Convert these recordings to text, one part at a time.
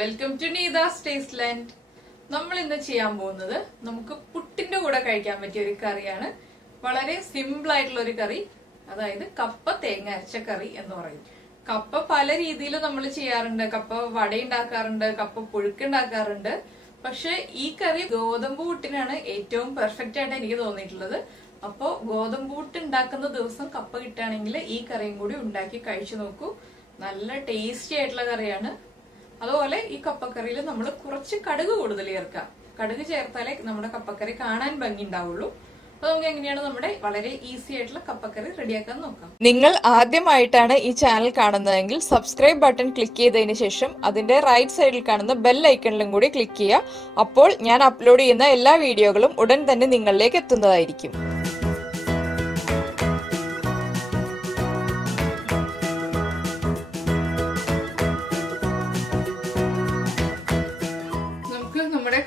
Welcome to Neetha's ടേസ്റ്റ്ലാൻഡ്. നമ്മൾ ഇന്ന് ചെയ്യാൻ പോകുന്നത് നമുക്ക് പുട്ടിന്റെ കൂടെ കഴിക്കാൻ പറ്റിയ ഒരു കറിയാണ്. വളരെ സിമ്പിൾ ആയിട്ടുള്ള ഒരു കറി, അതായത് കപ്പ തേങ്ങ അരച്ച കറി എന്ന് പറയും. കപ്പ പല രീതിയിൽ നമ്മൾ ചെയ്യാറുണ്ട്. കപ്പ വട ഉണ്ടാക്കാറുണ്ട്, കപ്പ പുഴുക്കുണ്ടാക്കാറുണ്ട്. പക്ഷെ ഈ കറി ഗോതമ്പ് പുട്ടിനാണ് ഏറ്റവും പെർഫെക്റ്റ് ആയിട്ട് എനിക്ക് തോന്നിയിട്ടുള്ളത്. അപ്പോ ഗോതമ്പ് പുട്ട് ഉണ്ടാക്കുന്ന ദിവസം കപ്പ കിട്ടുകയാണെങ്കിൽ ഈ കറിയും കൂടി ഉണ്ടാക്കി കഴിച്ചു നോക്കൂ. നല്ല ടേസ്റ്റി ആയിട്ടുള്ള കറിയാണ്. അതുപോലെ ഈ കപ്പക്കറിയിൽ നമ്മൾ കുറച്ച് കടുക് കൂടുതൽ ചേർക്കാം. കടുക് ചേർത്താലേ നമ്മുടെ കപ്പക്കറി കാണാൻ ഭംഗി ഉണ്ടാവുള്ളൂ. അപ്പൊ നമുക്ക് എങ്ങനെയാണ് നമ്മുടെ വളരെ ഈസി ആയിട്ടുള്ള കപ്പക്കറി റെഡിയാക്കാൻ നോക്കാം. നിങ്ങൾ ആദ്യമായിട്ടാണ് ഈ ചാനൽ കാണുന്നതെങ്കിൽ സബ്സ്ക്രൈബ് ബട്ടൺ ക്ലിക്ക് ചെയ്തതിന് ശേഷം അതിന്റെ റൈറ്റ് സൈഡിൽ കാണുന്ന ബെൽ ഐക്കണിലും കൂടി ക്ലിക്ക് ചെയ്യുക. അപ്പോൾ ഞാൻ അപ്ലോഡ് ചെയ്യുന്ന എല്ലാ വീഡിയോകളും ഉടൻ തന്നെ നിങ്ങളിലേക്ക് എത്തുന്നതായിരിക്കും.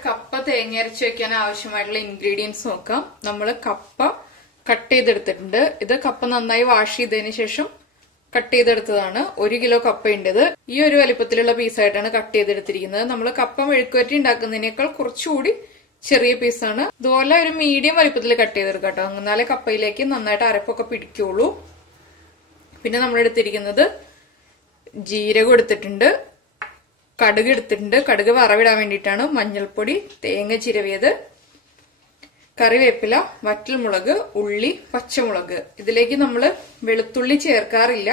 കപ്പ തേങ്ങ അരച്ച് വെക്കാൻ ആവശ്യമായിട്ടുള്ള ഇൻഗ്രീഡിയൻസ് നോക്കാം. നമ്മൾ കപ്പ കട്ട് ചെയ്തെടുത്തിട്ടുണ്ട്. ഇത് കപ്പ നന്നായി വാഷ് ചെയ്തതിന് ശേഷം കട്ട് ചെയ്തെടുത്തതാണ്. 1 കിലോ കപ്പയുണ്ട്. ഇത് ഈ ഒരു വലിപ്പത്തിലുള്ള പീസായിട്ടാണ് കട്ട് ചെയ്തെടുത്തിരിക്കുന്നത്. നമ്മൾ കപ്പ മെഴുക്കുവരട്ടി ഉണ്ടാക്കുന്നതിനേക്കാൾ കുറച്ചുകൂടി ചെറിയ പീസാണ്. ഇതുപോലെ ഒരു മീഡിയം വലിപ്പത്തിൽ കട്ട് ചെയ്തെടുക്കാം കേട്ടോ. എന്നാലേ കപ്പയിലേക്ക് നന്നായിട്ട് അരപ്പൊക്കെ പിടിക്കുള്ളൂ. പിന്നെ നമ്മൾ എടുത്തിരിക്കുന്നത് ജീരകം എടുത്തിട്ടുണ്ട്, കടുക് എടുത്തിട്ടുണ്ട്. കടുക് വറവിടാൻ വേണ്ടിയിട്ടാണ്. മഞ്ഞൾപ്പൊടി, തേങ്ങ ചിരവിയത്, കറിവേപ്പില, വറ്റൽമുളക്, ഉള്ളി, പച്ചമുളക്. ഇതിലേക്ക് നമ്മൾ വെളുത്തുള്ളി ചേർക്കാറില്ല.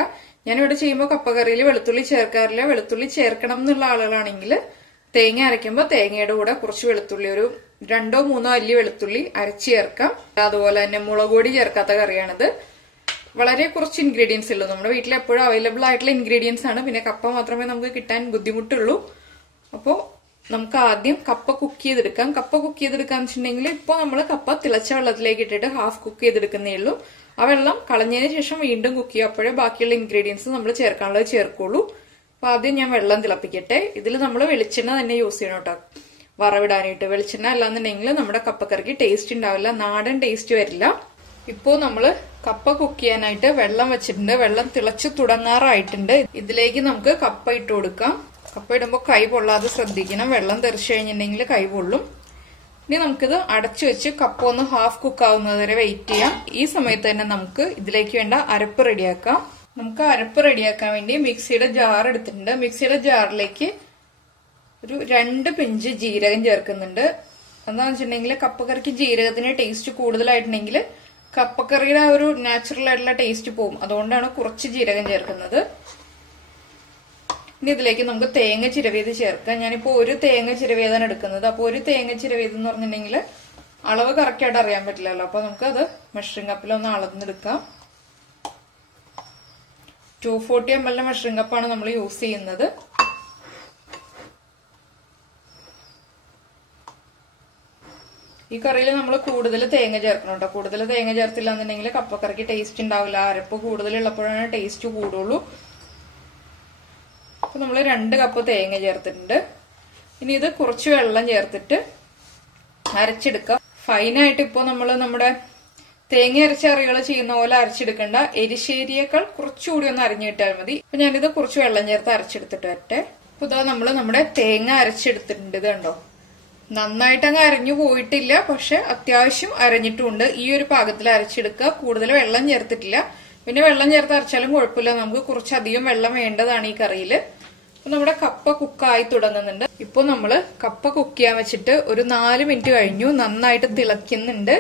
ഞാനിവിടെ ചെയ്യുമ്പോൾ കപ്പക്കറിയിൽ വെളുത്തുള്ളി ചേർക്കാറില്ല. വെളുത്തുള്ളി ചേർക്കണം എന്നുള്ള ആളുകളാണെങ്കിൽ തേങ്ങ അരയ്ക്കുമ്പോൾ തേങ്ങയുടെ കൂടെ കുറച്ച് വെളുത്തുള്ളി, ഒരു 2-3 അല്ലി വെളുത്തുള്ളി അരച്ച് ചേർക്കാം. അതുപോലെ തന്നെ മുളക് പൊടി ചേർക്കാത്ത കറിയാണിത്. വളരെ കുറച്ച് ഇൻഗ്രീഡിയൻസ് ഉള്ളൂ. നമ്മുടെ വീട്ടിൽ എപ്പോഴും അവൈലബിൾ ആയിട്ടുള്ള ഇൻഗ്രീഡിയൻസ് ആണ്. പിന്നെ കപ്പ മാത്രമേ നമുക്ക് കിട്ടാൻ ബുദ്ധിമുട്ടുള്ളൂ. അപ്പോൾ നമുക്ക് ആദ്യം കപ്പ കുക്ക് ചെയ്തെടുക്കാം. കപ്പ കുക്ക് ചെയ്തെടുക്കാന്ന് വെച്ചിട്ടുണ്ടെങ്കിൽ ഇപ്പോൾ നമ്മൾ കപ്പ തിളച്ച വെള്ളത്തിലേക്ക് ഇട്ടിട്ട് ഹാഫ് കുക്ക് ചെയ്തെടുക്കുന്നേ ഉള്ളൂ. ആ വെള്ളം കളഞ്ഞതിന് ശേഷം വീണ്ടും കുക്ക് ചെയ്യും. അപ്പോഴേ ബാക്കിയുള്ള ഇൻഗ്രീഡിയൻസ് നമ്മൾ ചേർക്കാനുള്ളത് ചേർക്കുള്ളൂ. അപ്പൊ ആദ്യം ഞാൻ വെള്ളം തിളപ്പിക്കട്ടെ. ഇതിൽ നമ്മൾ വെളിച്ചെണ്ണ തന്നെ യൂസ് ചെയ്യണം കേട്ടോ വറവിടാനായിട്ട്. വെളിച്ചെണ്ണ അല്ലാന്നുണ്ടെങ്കിൽ നമ്മുടെ കപ്പക്കറിക്ക് ടേസ്റ്റ് ഉണ്ടാവില്ല, നാടൻ ടേസ്റ്റ് വരില്ല. ഇപ്പോ നമ്മള് കപ്പ കുക്ക് ചെയ്യാനായിട്ട് വെള്ളം വെച്ചിട്ടുണ്ട്. വെള്ളം തിളച്ചു തുടങ്ങാറായിട്ടുണ്ട്. ഇതിലേക്ക് നമുക്ക് കപ്പ ഇട്ട് കൊടുക്കാം. കപ്പ ഇടുമ്പോൾ കൈ പൊള്ളാതെ ശ്രദ്ധിക്കണം. വെള്ളം തെറിച്ചു കഴിഞ്ഞിട്ടുണ്ടെങ്കിൽ കൈ പൊള്ളും. ഇനി നമുക്കിത് അടച്ചു വെച്ച് കപ്പ ഒന്ന് ഹാഫ് കുക്ക് ആവുന്നത് വരെ വെയിറ്റ് ചെയ്യാം. ഈ സമയത്ത് തന്നെ നമുക്ക് ഇതിലേക്ക് വേണ്ട അരപ്പ് റെഡിയാക്കാം. നമുക്ക് അരപ്പ് റെഡിയാക്കാൻ വേണ്ടി മിക്സിയുടെ ജാർ എടുത്തിട്ടുണ്ട്. മിക്സിയുടെ ജാറിലേക്ക് ഒരു 2 പിഞ്ച് ജീരകം ചേർക്കുന്നുണ്ട്. എന്താണെന്ന് വെച്ചിട്ടുണ്ടെങ്കിൽ കപ്പക്കറിക്ക് ജീരകത്തിന് ടേസ്റ്റ് കൂടുതലായിട്ടുണ്ടെങ്കിൽ കപ്പക്കറിയുടെ ഒരു നാച്ചുറൽ ആയിട്ടുള്ള ടേസ്റ്റ് പോകും. അതുകൊണ്ടാണ് കുറച്ച് ജീരകം ചേർക്കുന്നത്. ഇനി ഇതിലേക്ക് നമുക്ക് തേങ്ങ ചിരവിയത് ചേർക്കാം. ഞാനിപ്പോ 1 തേങ്ങ ചിരവിയതാണ് എടുക്കുന്നത്. അപ്പൊ 1 തേങ്ങ ചിരവിയത് എന്ന് പറഞ്ഞിട്ടുണ്ടെങ്കിൽ അളവ് കറക്റ്റ് ആയിട്ട് അറിയാൻ പറ്റില്ലല്ലോ. അപ്പൊ നമുക്ക് അത് മെഷറിംഗ് കപ്പിലൊന്ന് അളന്നെടുക്കാം. 240 ml മെഷറിംഗ് കപ്പാണ് നമ്മൾ യൂസ് ചെയ്യുന്നത്. ഈ കറിയിൽ നമ്മൾ കൂടുതൽ തേങ്ങ ചേർക്കണം കേട്ടോ. കൂടുതൽ തേങ്ങ ചേർത്തില്ല എന്നുണ്ടെങ്കിൽ കപ്പക്കറിക്ക് ടേസ്റ്റ് ഉണ്ടാവില്ല. അരപ്പ് കൂടുതലുള്ളപ്പോഴാണ് ടേസ്റ്റ് കൂടുള്ളൂ. അപ്പൊ നമ്മൾ 2 കപ്പ് തേങ്ങ ചേർത്തിട്ടുണ്ട്. ഇനി ഇത് കുറച്ച് വെള്ളം ചേർത്തിട്ട് അരച്ചെടുക്കാം. ഫൈനായിട്ട് ഇപ്പൊ നമ്മൾ നമ്മുടെ തേങ്ങ അരച്ച കറികൾ ചെയ്യുന്ന പോലെ അരച്ചെടുക്കണ്ട. എരിശ്ശേരിയേക്കാൾ കുറച്ചുകൂടി ഒന്ന് അരിഞ്ഞു കിട്ടാൽ മതി. അപ്പൊ ഞാനിത് കുറച്ച് വെള്ളം ചേർത്ത് അരച്ചെടുത്തിട്ട് വരട്ടെ. അപ്പൊ ഇതാ നമ്മൾ നമ്മുടെ തേങ്ങ അരച്ചെടുത്തിട്ടുണ്ട്. ഇത് കണ്ടോ, നന്നായിട്ട് അങ്ങ് അരഞ്ഞു പോയിട്ടില്ല, പക്ഷെ അത്യാവശ്യം അരഞ്ഞിട്ടുമുണ്ട്. ഈ ഒരു പാകത്തിൽ അരച്ചെടുക്കുക. കൂടുതൽ വെള്ളം ചേർത്തിട്ടില്ല. പിന്നെ വെള്ളം ചേർത്ത് അരച്ചാലും കുഴപ്പമില്ല. നമുക്ക് കുറച്ചധികം വെള്ളം വേണ്ടതാണ് ഈ കറിയിൽ. അപ്പൊ നമ്മുടെ കപ്പ കുക്കായി തുടങ്ങുന്നുണ്ട്. ഇപ്പൊ നമ്മള് കപ്പ കുക്ക് ചെയ്യാൻ വെച്ചിട്ട് ഒരു 4 മിനിറ്റ് കഴിഞ്ഞു. നന്നായിട്ട് തിളയ്ക്കുന്നുണ്ട്.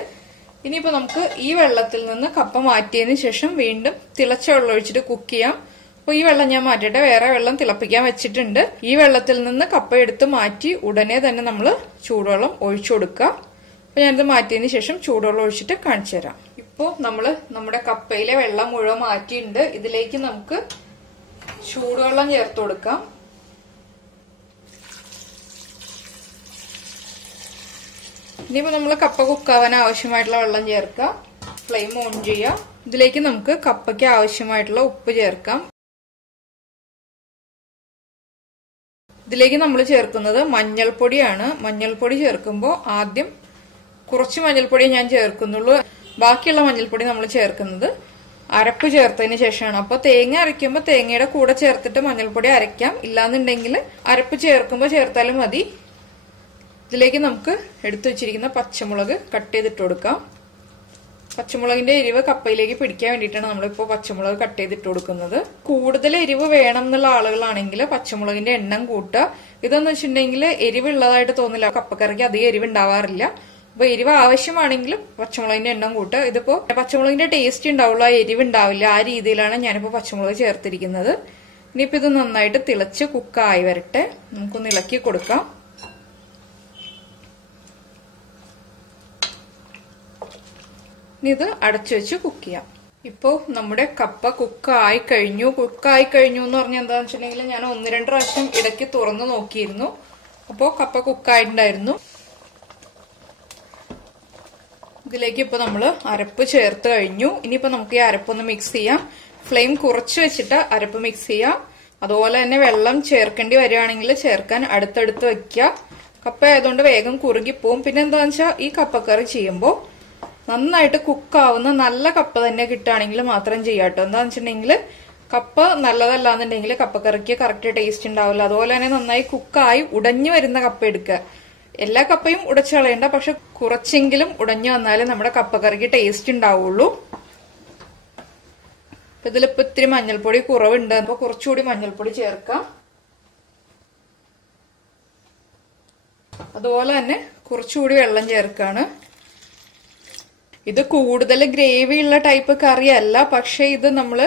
ഇനിയിപ്പോ നമുക്ക് ഈ വെള്ളത്തിൽ നിന്ന് കപ്പ മാറ്റിയതിന് ശേഷം വീണ്ടും തിളച്ച വെള്ളം ഒഴിച്ചിട്ട് കുക്ക് ചെയ്യാം. അപ്പൊ ഈ വെള്ളം ഞാൻ മാറ്റിയിട്ട് വേറെ വെള്ളം തിളപ്പിക്കാൻ വെച്ചിട്ടുണ്ട്. ഈ വെള്ളത്തിൽ നിന്ന് കപ്പ എടുത്ത് മാറ്റി ഉടനെ തന്നെ നമ്മൾ ചൂടുവെള്ളം ഒഴിച്ചു കൊടുക്കുക. അപ്പൊ ഞാനിത് മാറ്റിയതിന് ശേഷം ചൂടുവെള്ളം ഒഴിച്ചിട്ട് കാണിച്ചു തരാം. ഇപ്പൊ നമ്മള് നമ്മുടെ കപ്പയിലെ വെള്ളം മുഴുവൻ മാറ്റിയിട്ടുണ്ട്. ഇതിലേക്ക് നമുക്ക് ചൂടുവെള്ളം ചേർത്ത് കൊടുക്കാം. ഇനിയിപ്പോ നമ്മൾ കപ്പ കുക്കാവാൻ ആവശ്യമായിട്ടുള്ള വെള്ളം ചേർക്കുക. ഫ്ലെയിം ഓൺ ചെയ്യുക. ഇതിലേക്ക് നമുക്ക് കപ്പയ്ക്ക് ആവശ്യമായിട്ടുള്ള ഉപ്പ് ചേർക്കാം. ഇതിലേക്ക് നമ്മൾ ചേർക്കുന്നത് മഞ്ഞൾപ്പൊടിയാണ്. മഞ്ഞൾപ്പൊടി ചേർക്കുമ്പോൾ ആദ്യം കുറച്ച് മഞ്ഞൾപ്പൊടി ഞാൻ ചേർക്കുന്നുള്ളൂ. ബാക്കിയുള്ള മഞ്ഞൾപ്പൊടി നമ്മൾ ചേർക്കുന്നത് അരപ്പ് ചേർത്തതിന് ശേഷമാണ്. അപ്പൊ തേങ്ങ അരയ്ക്കുമ്പോൾ തേങ്ങയുടെ കൂടെ ചേർത്തിട്ട് മഞ്ഞൾപ്പൊടി അരയ്ക്കാം. ഇല്ലാന്നുണ്ടെങ്കിൽ അരപ്പ് ചേർക്കുമ്പോൾ ചേർത്താലും മതി. ഇതിലേക്ക് നമുക്ക് എടുത്തു വെച്ചിരിക്കുന്ന പച്ചമുളക് കട്ട് ചെയ്തിട്ട് കൊടുക്കാം. പച്ചമുളകിന്റെ എരിവ് കപ്പയിലേക്ക് പിടിക്കാൻ വേണ്ടിയിട്ടാണ് നമ്മളിപ്പോ പച്ചമുളക് കട്ട് ചെയ്തിട്ട് കൊടുക്കുന്നത്. കൂടുതൽ എരിവ് വേണം എന്നുള്ള ആളുകളാണെങ്കിൽ പച്ചമുളകിന്റെ എണ്ണം കൂട്ടുക. ഇതെന്ന് വെച്ചിട്ടുണ്ടെങ്കിൽ എരിവുള്ളതായിട്ട് തോന്നില്ല. കപ്പക്കറിക്ക് അധികം എരിവ് ഉണ്ടാവാറില്ല. അപ്പൊ എരിവ് ആവശ്യമാണെങ്കിൽ പച്ചമുളകിന്റെ എണ്ണം കൂട്ടുക. ഇതിപ്പോ പച്ചമുളകിന്റെ ടേസ്റ്റ് ഉണ്ടാവുള്ളൂ, ആ എരിവ് ഉണ്ടാവില്ല. ആ രീതിയിലാണ് ഞാനിപ്പോ പച്ചമുളക് ചേർത്തിരിക്കുന്നത്. ഇനിയിപ്പോ ഇത് നന്നായിട്ട് തിളച്ച് കുക്കായി വരട്ടെ. നമുക്കൊന്ന് ഇളക്കി കൊടുക്കാം. ഇനി ഇത് അടച്ചു വെച്ച് കുക്ക് ചെയ്യാം. ഇപ്പോ നമ്മുടെ കപ്പ കുക്കായി കഴിഞ്ഞു. എന്ന് പറഞ്ഞാൽ എന്താന്ന് വെച്ചിട്ടുണ്ടെങ്കിൽ ഞാൻ 1-2 പ്രാവശ്യം ഇടയ്ക്ക് തുറന്നു നോക്കിയിരുന്നു. അപ്പോ കപ്പ കുക്കായിട്ടുണ്ടായിരുന്നു. ഇതിലേക്ക് ഇപ്പൊ നമ്മള് അരപ്പ് ചേർത്ത് കഴിഞ്ഞു. ഇനിയിപ്പോ നമുക്ക് ഈ അരപ്പൊന്ന് മിക്സ് ചെയ്യാം. ഫ്ലെയിം കുറച്ച് വെച്ചിട്ട് അരപ്പ് മിക്സ് ചെയ്യാം. അതുപോലെ തന്നെ വെള്ളം ചേർക്കേണ്ടി വരികയാണെങ്കിൽ ചേർക്കാൻ അടുത്തടുത്ത് വെക്കുക. കപ്പ ആയതുകൊണ്ട് വേഗം കുറുകിപ്പോവും. പിന്നെ എന്താന്ന് വെച്ചാൽ ഈ കപ്പക്കറി ചെയ്യുമ്പോൾ നന്നായിട്ട് കുക്കാവുന്ന നല്ല കപ്പ തന്നെ കിട്ടുകയാണെങ്കിൽ മാത്രം ചെയ്യാട്ടോ. എന്താന്ന് വെച്ചിട്ടുണ്ടെങ്കിൽ കപ്പ നല്ലതല്ലാന്നുണ്ടെങ്കിൽ കപ്പക്കറിക്ക് കറക്റ്റ് ടേസ്റ്റ് ഉണ്ടാവില്ല. അതുപോലെ തന്നെ നന്നായി കുക്കായി ഉടഞ്ഞു വരുന്ന കപ്പ എടുക്കുക. എല്ലാ കപ്പയും ഉടച്ചു കളയണ്ട, പക്ഷെ കുറച്ചെങ്കിലും ഉടഞ്ഞു വന്നാലേ നമ്മുടെ കപ്പക്കറിക്ക് ടേസ്റ്റ് ഉണ്ടാവുള്ളൂ. ഇതിലിപ്പോ ഇത്തിരി മഞ്ഞൾപ്പൊടി കുറവുണ്ട്. അപ്പൊ കുറച്ചുകൂടി മഞ്ഞൾപ്പൊടി ചേർക്കാം. അതുപോലെ തന്നെ കുറച്ചുകൂടി വെള്ളം ചേർക്കാണ്. ഇത് കൂടുതൽ ഗ്രേവി ഉള്ള ടൈപ്പ് കറി അല്ല, പക്ഷെ ഇത് നമ്മള്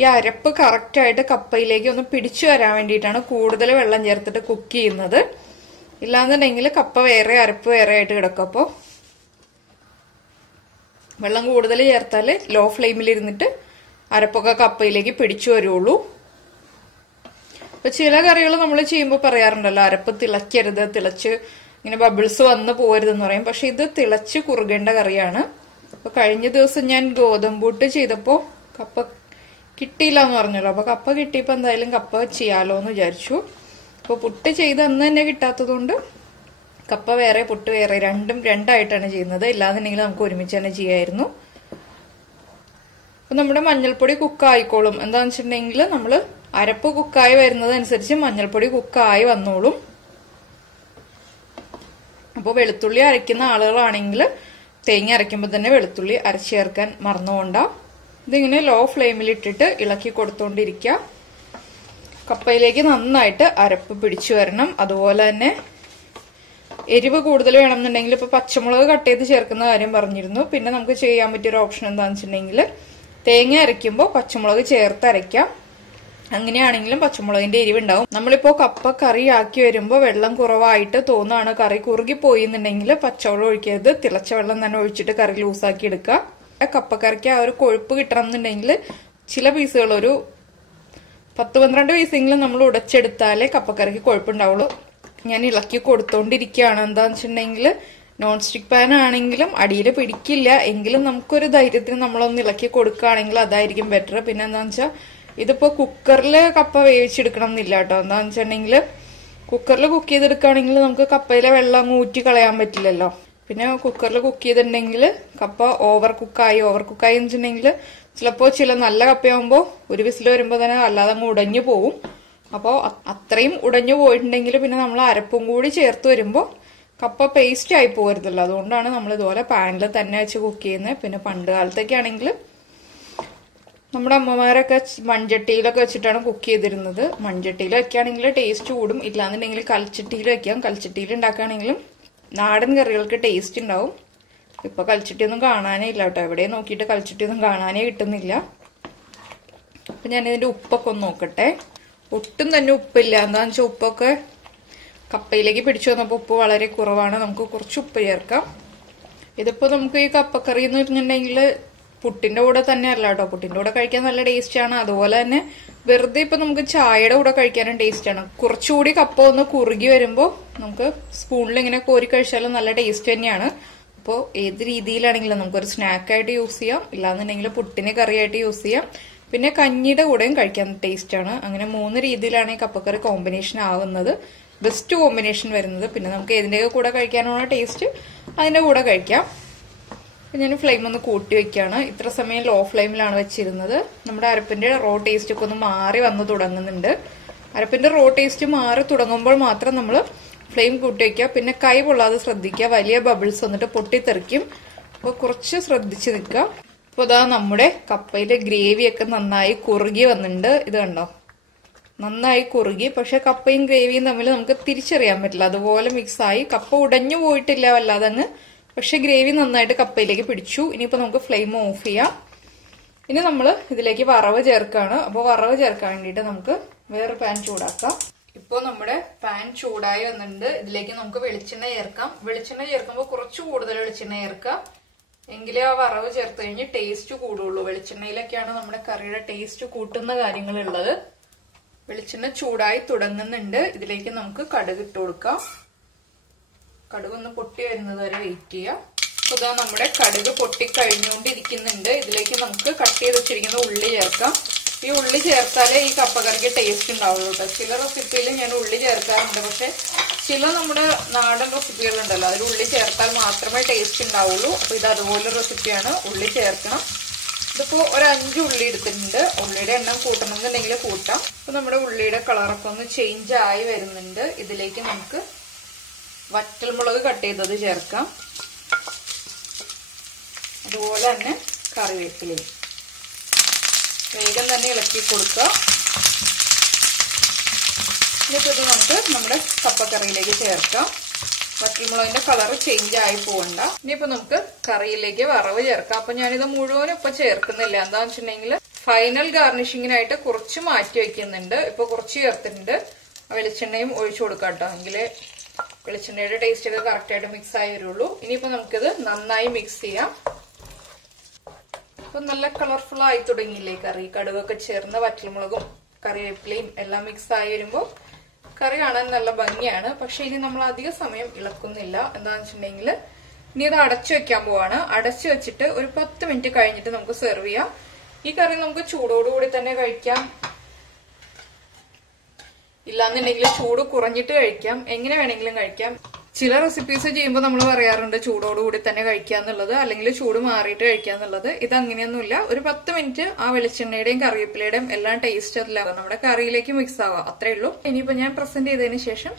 ഈ അരപ്പ് കറക്റ്റ് ആയിട്ട് കപ്പയിലേക്ക് ഒന്ന് പിടിച്ചു വരാൻ വേണ്ടിയിട്ടാണ് കൂടുതൽ വെള്ളം ചേർത്തിട്ട് കുക്ക് ചെയ്യുന്നത്. ഇല്ലാന്നുണ്ടെങ്കിൽ കപ്പ വേറെ അരപ്പ് വേറെ ആയിട്ട് കിടക്കും. അപ്പോ വെള്ളം കൂടുതൽ ചേർത്താല് ലോ ഫ്ലെയിമിൽ ഇരുന്നിട്ട് അരപ്പൊക്കെ കപ്പയിലേക്ക് പിടിച്ചു വരുള്ളൂ. അപ്പൊ ചില കറികൾ നമ്മൾ ചെയ്യുമ്പോൾ പറയാറുണ്ടല്ലോ അരപ്പ് തിളയ്ക്കരുത്, തിളച്ച് ഇങ്ങനെ ബബിൾസ് വന്ന് പോരുതെന്ന് പറയും. പക്ഷെ ഇത് തിളച്ച് കുറുകേണ്ട കറിയാണ്. അപ്പൊ കഴിഞ്ഞ ദിവസം ഞാൻ ഗോതമ്പൂട്ട് ചെയ്തപ്പോ കപ്പ കിട്ടിയില്ല എന്ന് പറഞ്ഞല്ലോ. അപ്പൊ കപ്പ കിട്ടിയപ്പോ എന്തായാലും കപ്പ ചെയ്യാലോ എന്ന് വിചാരിച്ചു. അപ്പൊ പുട്ട് ചെയ്ത് അന്ന് തന്നെ കിട്ടാത്തതുകൊണ്ട് കപ്പ വേറെ പുട്ട് വേറെ രണ്ടായിട്ടാണ് ചെയ്യുന്നത്. ഇല്ലാന്നുണ്ടെങ്കിൽ നമുക്ക് ഒരുമിച്ച് തന്നെ ചെയ്യായിരുന്നു. അപ്പൊ നമ്മുടെ മഞ്ഞൾപ്പൊടി കുക്കായിക്കോളും. എന്താന്ന് വെച്ചിട്ടുണ്ടെങ്കിൽ നമ്മള് അരപ്പ് കുക്കായി വരുന്നതനുസരിച്ച് മഞ്ഞൾപ്പൊടി കുക്കായി വന്നോളും. അപ്പോൾ വെളുത്തുള്ളി അരയ്ക്കുന്ന ആളുകളാണെങ്കിൽ തേങ്ങ അരയ്ക്കുമ്പോൾ തന്നെ വെളുത്തുള്ളി അരച്ച് ചേർക്കാൻ മറന്നുകൊണ്ട. ഇതിങ്ങനെ ലോ ഫ്ലെയിമിൽ ഇട്ടിട്ട് ഇളക്കി കൊടുത്തോണ്ടിരിക്കുക. കപ്പയിലേക്ക് നന്നായിട്ട് അരപ്പ് പിടിച്ചു വരണം. അതുപോലെ തന്നെ എരിവ് കൂടുതൽ വേണമെന്നുണ്ടെങ്കിൽ ഇപ്പൊ പച്ചമുളക് കട്ട് ചെയ്ത് ചേർക്കുന്ന കാര്യം പറഞ്ഞിരുന്നു. പിന്നെ നമുക്ക് ചെയ്യാൻ പറ്റിയൊരു ഓപ്ഷൻ എന്താണെന്ന് വെച്ചിട്ടുണ്ടെങ്കിൽ തേങ്ങ അരയ്ക്കുമ്പോൾ പച്ചമുളക് ചേർത്ത് അരയ്ക്കാം. അങ്ങനെയാണെങ്കിലും പച്ചമുളകിന്റെ എരിവ് ഉണ്ടാവും. നമ്മളിപ്പോ കപ്പ കറി ആക്കി വരുമ്പോൾ വെള്ളം കുറവായിട്ട് തോന്നുകയാണ്, കറി കുറുകി പോയിന്നുണ്ടെങ്കിൽ പച്ചവെള്ളം ഒഴിക്കരുത്, തിളച്ച വെള്ളം തന്നെ ഒഴിച്ചിട്ട് കറി ലൂസാക്കി എടുക്കുക. കപ്പക്കറിക്ക് ആ ഒരു കൊഴുപ്പ് കിട്ടണം എന്നുണ്ടെങ്കിൽ ചില പീസുകൾ ഒരു 10-12 പീസെങ്കിലും നമ്മൾ ഉടച്ചെടുത്താലേ കപ്പക്കറിക്ക് കൊഴുപ്പുണ്ടാവുള്ളൂ. ഞാൻ ഇളക്കി കൊടുത്തോണ്ടിരിക്കുകയാണ്. എന്താന്ന് വെച്ചിട്ടുണ്ടെങ്കിൽ നോൺ സ്റ്റിക് പാൻ ആണെങ്കിലും അടിയിൽ പിടിക്കില്ല. എങ്കിലും നമുക്കൊരു ധൈര്യത്തിന് നമ്മളൊന്ന് ഇളക്കി കൊടുക്കുകയാണെങ്കിൽ അതായിരിക്കും ബെറ്റർ. പിന്നെ എന്താന്ന് വെച്ചാൽ ഇതിപ്പോ കുക്കറിൽ കപ്പ വേവിച്ചെടുക്കണം എന്നില്ല കേട്ടോ. എന്താന്ന് വെച്ചിട്ടുണ്ടെങ്കിൽ കുക്കറിൽ കുക്ക് ചെയ്തെടുക്കുകയാണെങ്കിൽ നമുക്ക് കപ്പയിലെ വെള്ളം അങ്ങ് ഊറ്റി കളയാൻ പറ്റില്ലല്ലോ. പിന്നെ കുക്കറിൽ കുക്ക് ചെയ്തിട്ടുണ്ടെങ്കിൽ കപ്പ ഓവർ കുക്കായി എന്ന് വെച്ചിട്ടുണ്ടെങ്കിൽ ചിലപ്പോ ചില നല്ല കപ്പയാകുമ്പോൾ ഒരു വിസിൽ വരുമ്പോൾ തന്നെ അല്ലാതെ അങ്ങ് ഉടഞ്ഞു പോവും. അപ്പോൾ അത്രയും ഉടഞ്ഞു പോയിട്ടുണ്ടെങ്കിൽ പിന്നെ നമ്മൾ അരപ്പും കൂടി ചേർത്ത് വരുമ്പോൾ കപ്പ പേസ്റ്റ് ആയി പോകരുതല്ലോ. അതുകൊണ്ടാണ് നമ്മൾ ഇതുപോലെ പാനിൽ തന്നെ വെച്ച് കുക്ക് ചെയ്യുന്നത്. പിന്നെ പണ്ട് കാലത്തൊക്കെ ആണെങ്കിൽ നമ്മുടെ അമ്മമാരൊക്കെ മൺചട്ടിയിലൊക്കെ വെച്ചിട്ടാണ് കുക്ക് ചെയ്തിരുന്നത്. മൺചട്ടിയിൽ വെക്കുകയാണെങ്കിൽ ടേസ്റ്റ് കൂടും. ഇല്ലാന്നുണ്ടെങ്കിൽ കൽച്ചട്ടിയിൽ വെക്കാം. കൽച്ചട്ടിയിൽ ഉണ്ടാക്കുകയാണെങ്കിലും നാടൻ കറികൾക്ക് ടേസ്റ്റ് ഉണ്ടാവും. ഇപ്പൊ കൽച്ചട്ടിയൊന്നും കാണാനേ ഇല്ല കേട്ടോ. എവിടെ നോക്കിയിട്ട് കൽച്ചട്ടിയൊന്നും കാണാനേ കിട്ടുന്നില്ല. അപ്പൊ ഞാനിതിന്റെ ഉപ്പൊക്കെ ഒന്ന് നോക്കട്ടെ. ഒട്ടും തന്നെ ഉപ്പില്ല. എന്താന്ന് വെച്ചാൽ ഉപ്പൊക്കെ കപ്പയിലേക്ക് പിടിച്ചു വന്നപ്പോൾ ഉപ്പ് വളരെ കുറവാണ്. നമുക്ക് കുറച്ച് ഉപ്പ് ചേർക്കാം. ഇതിപ്പോ നമുക്ക് ഈ കപ്പക്കറി എന്ന് പറഞ്ഞിട്ടുണ്ടെങ്കിൽ പുട്ടിന്റെ കൂടെ തന്നെ അല്ല കേട്ടോ. പുട്ടിന്റെ കൂടെ കഴിക്കാൻ നല്ല ടേസ്റ്റ് ആണ്. അതുപോലെ തന്നെ വെറുതെ ഇപ്പൊ നമുക്ക് ചായയുടെ കൂടെ കഴിക്കാനും ടേസ്റ്റ് ആണ്. കുറച്ചുകൂടി കപ്പ ഒന്ന് കുറുകി വരുമ്പോൾ നമുക്ക് സ്പൂണിൽ ഇങ്ങനെ കോരി കഴിച്ചാലും നല്ല ടേസ്റ്റ് തന്നെയാണ്. അപ്പോൾ ഏത് രീതിയിലാണെങ്കിലും നമുക്കൊരു സ്നാക്കായിട്ട് യൂസ് ചെയ്യാം. ഇല്ലാന്നുണ്ടെങ്കിൽ പുട്ടിന് കറിയായിട്ട് യൂസ് ചെയ്യാം. പിന്നെ കഞ്ഞിയുടെ കൂടെയും കഴിക്കാൻ ടേസ്റ്റ് ആണ്. അങ്ങനെ 3 രീതിയിലാണ് ഈ കപ്പക്കറി കോമ്പിനേഷൻ ആവുന്നത്. ബെസ്റ്റ് കോമ്പിനേഷൻ വരുന്നത്. പിന്നെ നമുക്ക് ഏതിന്റെയൊക്കെ കൂടെ കഴിക്കാനുള്ള ടേസ്റ്റ് അതിന്റെ കൂടെ കഴിക്കാം. ഞാൻ ഫ്ലെയിം ഒന്ന് കൂട്ടി വെക്കുകയാണ്. ഇത്ര സമയം ലോ ഫ്ലെയിമിലാണ് വെച്ചിരുന്നത്. നമ്മുടെ അരപ്പിന്റെ റോ ടേസ്റ്റ് ഒക്കെ ഒന്ന് മാറി വന്ന് തുടങ്ങുന്നുണ്ട്. അരപ്പിന്റെ റോ ടേസ്റ്റ് മാറി തുടങ്ങുമ്പോൾ മാത്രം നമ്മൾ ഫ്ലെയിം കൂട്ടി വെക്കുക. പിന്നെ കൈ പൊള്ളാതെ ശ്രദ്ധിക്കുക, വലിയ ബബിൾസ് വന്നിട്ട് പൊട്ടിത്തെറിക്കും. അപ്പൊ കുറച്ച് ശ്രദ്ധിച്ച് നിൽക്കുക. അപ്പൊ ഇതാ നമ്മുടെ കപ്പയിലെ ഗ്രേവിയൊക്കെ നന്നായി കുറുകി വന്നിട്ടുണ്ട്. ഇത് കണ്ടോ, നന്നായി കുറുകി. പക്ഷെ കപ്പയും ഗ്രേവിയും തമ്മിൽ നമുക്ക് തിരിച്ചറിയാൻ പറ്റില്ല, അതുപോലെ മിക്സായി. കപ്പ ഉടഞ്ഞു പോയിട്ടില്ല വല്ലാതെ അങ്ങ്, പക്ഷെ ഗ്രേവി നന്നായിട്ട് കപ്പയിലേക്ക് പിടിച്ചു. ഇനിയിപ്പോ നമുക്ക് ഫ്ലെയിം ഓഫ് ചെയ്യാം. ഇനി നമ്മൾ ഇതിലേക്ക് വറവ് ചേർക്കാണ്. അപ്പൊ വറവ് ചേർക്കാൻ വേണ്ടിയിട്ട് നമുക്ക് വേറെ പാൻ ചൂടാക്കാം. ഇപ്പൊ നമ്മുടെ പാൻ ചൂടായി വന്നിട്ടുണ്ട്. ഇതിലേക്ക് നമുക്ക് വെളിച്ചെണ്ണ ചേർക്കാം. വെളിച്ചെണ്ണ ചേർക്കുമ്പോൾ കുറച്ച് കൂടുതൽ വെളിച്ചെണ്ണ ചേർക്കാം, എങ്കിലേ ആ വറവ് ചേർത്ത് കഴിഞ്ഞ് ടേസ്റ്റ് കൂടുള്ളൂ. വെളിച്ചെണ്ണയിലൊക്കെയാണ് നമ്മുടെ കറിയുടെ ടേസ്റ്റ് കൂട്ടുന്ന കാര്യങ്ങളുള്ളത്. വെളിച്ചെണ്ണ ചൂടായി തുടങ്ങുന്നുണ്ട്. ഇതിലേക്ക് നമുക്ക് കടുക് ഇട്ട് കൊടുക്കാം. കടുക് ഒന്ന് പൊട്ടി വരുന്നത് വരെ വെയിറ്റ് ചെയ്യാം. അപ്പൊ ഇതാ നമ്മുടെ കടുക് പൊട്ടി കഴിഞ്ഞുകൊണ്ടിരിക്കുന്നുണ്ട്. ഇതിലേക്ക് നമുക്ക് കട്ട് ചെയ്ത് വെച്ചിരിക്കുന്ന ഉള്ളി ചേർക്കാം. ഈ ഉള്ളി ചേർത്താലേ ഈ കപ്പക്കറിക്ക് ടേസ്റ്റ് ഉണ്ടാവുള്ളൂ കേട്ടോ. ചില റെസിപ്പിയിൽ ഞാൻ ഉള്ളി ചേർക്കാറുണ്ട്, പക്ഷെ ചില നമ്മുടെ നാടൻ റെസിപ്പികളുണ്ടല്ലോ, അതിൽ ഉള്ളി ചേർത്താൽ മാത്രമേ ടേസ്റ്റ് ഉണ്ടാവുള്ളൂ. അപ്പൊ ഇത് അതുപോലെ റെസിപ്പിയാണ്, ഉള്ളി ചേർക്കണം. ഇതിപ്പോ ഒരു 5 ഉള്ളി എടുത്തിട്ടുണ്ട്. ഉള്ളിയുടെ എണ്ണം കൂട്ടണമെന്നുണ്ടെങ്കിൽ കൂട്ടാം. അപ്പൊ നമ്മുടെ ഉള്ളിയുടെ കളറൊക്കെ ഒന്ന് ചേഞ്ച് ആയി വരുന്നുണ്ട്. ഇതിലേക്ക് നമുക്ക് വറ്റൽമുളക് കട്ട് ചെയ്തത് ചേർക്കാം. അതുപോലെ തന്നെ കറിവേപ്പിലയും വേഗം തന്നെ ഇളക്കി കൊടുക്കുക. ഇനിയിപ്പോ ഇത് നമുക്ക് നമ്മുടെ കപ്പക്കറിയിലേക്ക് ചേർക്കാം. വറ്റൽമുളകിന്റെ കളർ ചേഞ്ച് ആയി പോകണ്ട. ഇനിയിപ്പോ നമുക്ക് കറിയിലേക്ക് വറവ് ചേർക്കാം. അപ്പൊ ഞാനിത് മുഴുവനും ഇപ്പൊ ചേർക്കുന്നില്ല. എന്താന്ന് വെച്ചിട്ടുണ്ടെങ്കിൽ ഫൈനൽ ഗാർണിഷിങ്ങിനായിട്ട് കുറച്ച് മാറ്റി വെക്കുന്നുണ്ട്. ഇപ്പൊ കുറച്ച് ചേർത്തിട്ടുണ്ട്. വെളിച്ചെണ്ണയും ഒഴിച്ചു കൊടുക്കാം കേട്ടോ, എങ്കിലേ വെളിച്ചെണ്ണയുടെ ടേസ്റ്റ് ഒക്കെ കറക്റ്റ് ആയിട്ട് മിക്സ് ആയി വരുള്ളൂ. ഇനിയിപ്പോ നമുക്കിത് നന്നായി മിക്സ് ചെയ്യാം. അപ്പൊ നല്ല കളർഫുൾ ആയി തുടങ്ങിയില്ലേ കറി? കടുകൊക്കെ ചേർന്ന് വറ്റൽമുളകും കറിവേപ്പിലയും എല്ലാം മിക്സ് ആയി വരുമ്പോ കറി കാണാൻ നല്ല ഭംഗിയാണ്. പക്ഷെ ഇനി നമ്മൾ അധിക സമയം ഇളക്കുന്നില്ല. എന്താന്ന് വെച്ചിട്ടുണ്ടെങ്കിൽ ഇനി ഇത് അടച്ചു വെക്കാൻ പോവാണ്. അടച്ചു വെച്ചിട്ട് ഒരു 10 മിനിറ്റ് കഴിഞ്ഞിട്ട് നമുക്ക് സെർവ് ചെയ്യാം. ഈ കറി നമുക്ക് ചൂടോടുകൂടി തന്നെ കഴിക്കാം, ഇല്ലാന്നുണ്ടെങ്കിൽ ചൂട് കുറഞ്ഞിട്ട് കഴിക്കാം, എങ്ങനെ വേണമെങ്കിലും കഴിക്കാം. ചില റെസിപ്പീസ് ചെയ്യുമ്പോൾ നമ്മൾ പറയാറുണ്ട് ചൂടോടുകൂടി തന്നെ കഴിക്കാന്നുള്ളത്, അല്ലെങ്കിൽ ചൂട് മാറിയിട്ട് കഴിക്കാന്നുള്ളത്. ഇത് അങ്ങനെയൊന്നുമില്ല. ഒരു 10 മിനിറ്റ് ആ വെളിച്ചെണ്ണയുടെയും കറിവേപ്പിലയുടെയും എല്ലാം ടേസ്റ്റ് അതിലാകും, നമ്മുടെ കറിയിലേക്ക് മിക്സ് ആവാം, അത്രേ ഉള്ളൂ. ഇനിയിപ്പോ ഞാൻ പ്രസന്റ് ചെയ്തതിന് ശേഷം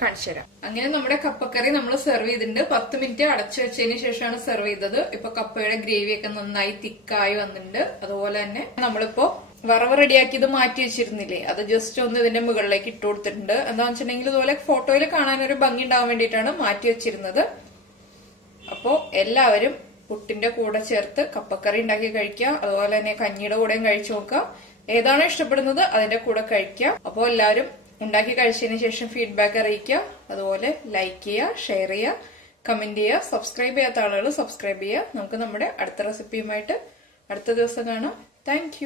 കാണിച്ചു തരാം. അങ്ങനെ നമ്മുടെ കപ്പക്കറി നമ്മൾ സെർവ് ചെയ്തിട്ടുണ്ട്. 10 മിനിറ്റ് അടച്ചു വെച്ചതിന് ശേഷമാണ് സെർവ് ചെയ്തത്. ഇപ്പൊ കപ്പയുടെ ഗ്രേവിയൊക്കെ നന്നായി തിക്കായി വന്നിട്ടുണ്ട്. അതുപോലെ തന്നെ നമ്മളിപ്പോ വറവ് റെഡിയാക്കിയത് മാറ്റി വെച്ചിരുന്നില്ലേ, അത് ജസ്റ്റ് ഒന്ന് ഇതിന്റെ മുകളിലേക്ക് ഇട്ട് കൊടുത്തിട്ടുണ്ട്. എന്താണെന്ന് വെച്ചിട്ടുണ്ടെങ്കിൽ ഇതുപോലെ ഫോട്ടോയിൽ കാണാൻ ഒരു ഭംഗി ഉണ്ടാവാൻ വേണ്ടിയിട്ടാണ് മാറ്റി വെച്ചിരുന്നത്. അപ്പോ എല്ലാവരും പുട്ടിന്റെ കൂടെ ചേർത്ത് കപ്പക്കറി ഉണ്ടാക്കി കഴിക്കുക. അതുപോലെ തന്നെ കഞ്ഞിയുടെ കൂടെയും കഴിച്ചു നോക്കുക. ഏതാണോ ഇഷ്ടപ്പെടുന്നത് അതിന്റെ കൂടെ കഴിക്കുക. അപ്പോൾ എല്ലാവരും ഉണ്ടാക്കി കഴിച്ചതിന് ശേഷം ഫീഡ്ബാക്ക് അറിയിക്കുക. അതുപോലെ ലൈക്ക് ചെയ്യുക, ഷെയർ ചെയ്യുക, കമന്റ് ചെയ്യുക. സബ്സ്ക്രൈബ് ചെയ്യാത്ത ആളുകൾ സബ്സ്ക്രൈബ് ചെയ്യുക. നമുക്ക് നമ്മുടെ അടുത്ത റെസിപ്പിയുമായിട്ട് അടുത്ത ദിവസം കാണാം. താങ്ക്